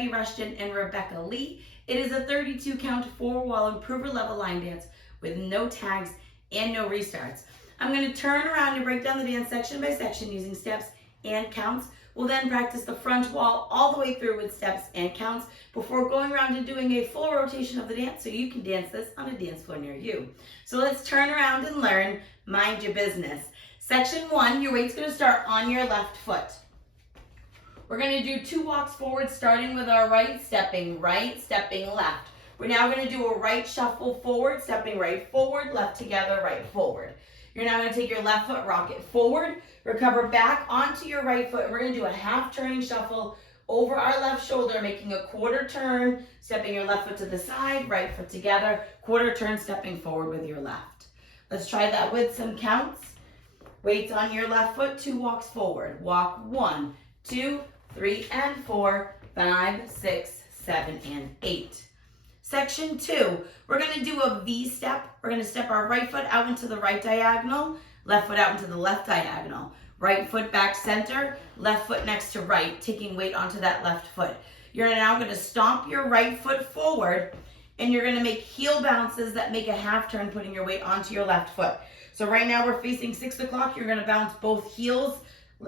Debbie Rushton and Rebecca Lee. It is a 32 count 4-wall improver level line dance with no tags and no restarts. I'm going to turn around and break down the dance section by section using steps and counts. We'll then practice the front wall all the way through with steps and counts before going around and doing a full rotation of the dance so you can dance this on a dance floor near you. So let's turn around and learn Mind Your Business. Section 1, your weight's going to start on your left foot. We're going to do 2 walks forward, starting with our right, stepping left. We're now going to do a right shuffle forward, stepping right forward, left together, right forward. You're now going to take your left foot, rock it forward, recover back onto your right foot, and we're going to do a half turning shuffle over our left shoulder, making a quarter turn, stepping your left foot to the side, right foot together, quarter turn, stepping forward with your left. Let's try that with some counts. Weights on your left foot, 2 walks forward. Walk 1, 2, 3, and 4, 5, 6, 7, and 8. Section 2, we're going to do a V step. We're going to step our right foot out into the right diagonal, left foot out into the left diagonal. Right foot back center, left foot next to right, taking weight onto that left foot. You're now going to stomp your right foot forward, and you're going to make heel bounces that make a half turn, putting your weight onto your left foot. So right now we're facing 6 o'clock. You're going to bounce both heels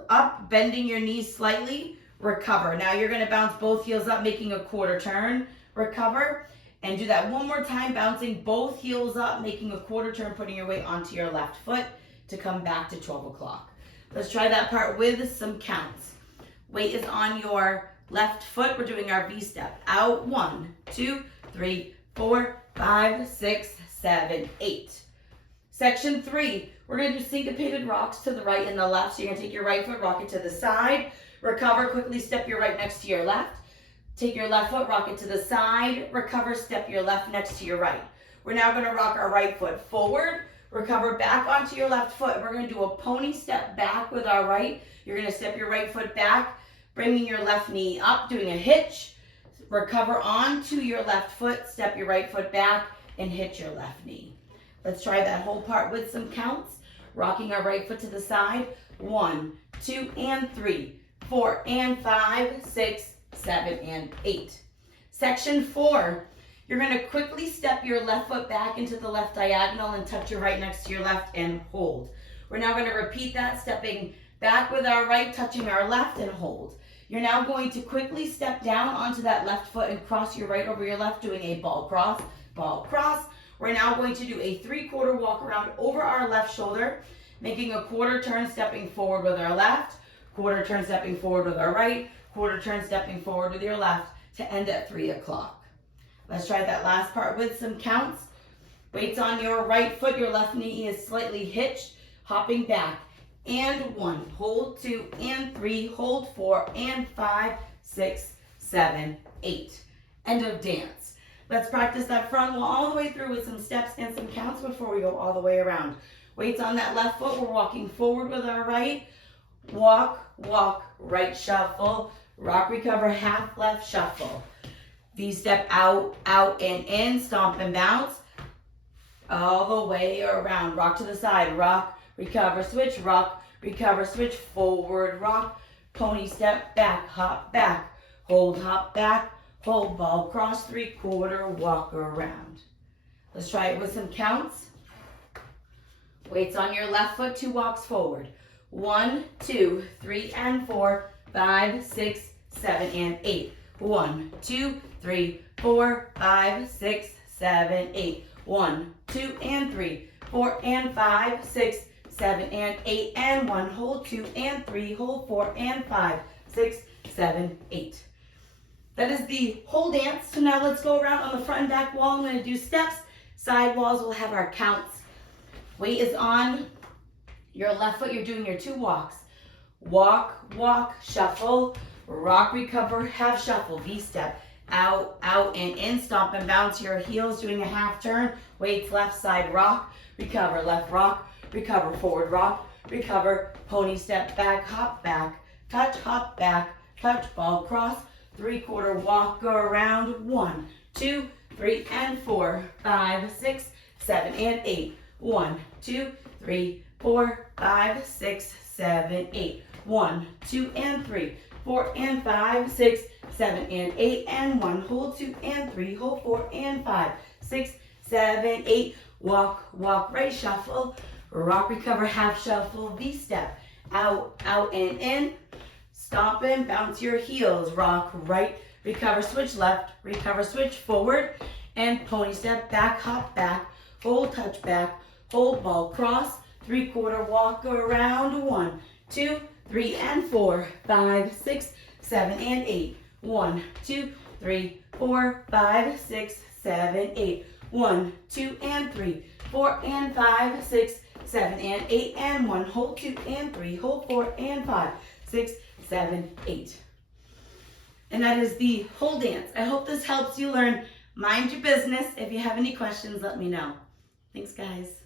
up, bending your knees slightly, recover. Now you're going to bounce both heels up, making a quarter turn, recover. And do that one more time, bouncing both heels up, making a quarter turn, putting your weight onto your left foot to come back to 12 o'clock. Let's try that part with some counts. Weight is on your left foot. We're doing our V step. Out, 1, 2, 3, 4, 5, 6, 7, 8. Section 3, we're going to do syncopated rocks to the right and the left. So you're going to take your right foot, rock it to the side, recover, quickly step your right next to your left. Take your left foot, rock it to the side, recover, step your left next to your right. We're now going to rock our right foot forward, recover back onto your left foot. We're going to do a pony step back with our right. You're going to step your right foot back, bringing your left knee up, doing a hitch, recover onto your left foot, step your right foot back, and hitch your left knee. Let's try that whole part with some counts. Rocking our right foot to the side. 1, 2, and 3, 4, and 5, 6, 7, and 8. Section 4, you're going to quickly step your left foot back into the left diagonal and touch your right next to your left and hold. We're now going to repeat that, stepping back with our right, touching our left, and hold. You're now going to quickly step down onto that left foot and cross your right over your left, doing a ball cross, ball cross. We're now going to do a 3/4 walk around over our left shoulder, making a quarter turn, stepping forward with our left, quarter turn, stepping forward with our right, quarter turn, stepping forward with your left to end at 3 o'clock. Let's try that last part with some counts. Weights on your right foot, your left knee is slightly hitched, hopping back. And 1, hold 2, and 3, hold 4, and 5, 6, 7, 8. End of dance. Let's practice that front wall all the way through with some steps and some counts before we go all the way around. Weights on that left foot, we're walking forward with our right. Walk, walk, right shuffle. Rock, recover, half left shuffle. V-step out, out, and in. Stomp and bounce. All the way around. Rock to the side. Rock, recover, switch. Rock, recover, switch. Forward, rock. Pony step back, hop back. Hold, hop back. Hold, ball cross, 3/4 walk around. Let's try it with some counts. Weights on your left foot, 2 walks forward. 1, 2, 3, and 4, 5, 6, 7, and 8. 1, 2, 3, 4, 5, 6, 7, 8. 1, 2, and 3, 4, and 5, 6, 7, and 8. And 1, hold 2, and 3, hold 4, and 5, 6, 7, 8. That is the whole dance. So now let's go around on the front and back wall. I'm going to do steps. Side walls will have our counts. Weight is on your left foot. You're doing your 2 walks. Walk, walk, shuffle. Rock, recover, half shuffle. V-step. Out, out, and in. Stomp and bounce your heels, doing a half turn. Weights left side, rock. Recover, left rock. Recover, forward rock. Recover, pony step back, hop back. Touch, hop back. Touch, ball cross. 3/4 walk around. 1, 2, 3, and 4, 5, 6, 7, and 8. 1, 2, 3, 4, 5, 6, 7, 8. 1, 2, and 3, 4 and 5, 6, 7 and 8 and 1, hold 2 and 3, hold 4 and 5, 6, 7, 8, walk, walk, right, shuffle, rock, recover, half shuffle, V-step, out, out and in, stomp and bounce your heels, rock, right, recover, switch left, recover, switch forward, and pony step, back, hop back, hold, touch back, hold, ball, cross, 3/4 walk around, 1, 2, 3 and 4, 5, 6, 7 and 8, 1, 2, 3, 4, 5, 6, 7, 8, 1, 2 and 3, 4 and 5, 6, 7 and 8 and 1, hold 2 and 3, hold 4 and 5, 6, 7, 8. And that is the whole dance. I hope this helps you learn Mind Your Business. If you have any questions, let me know. Thanks, guys.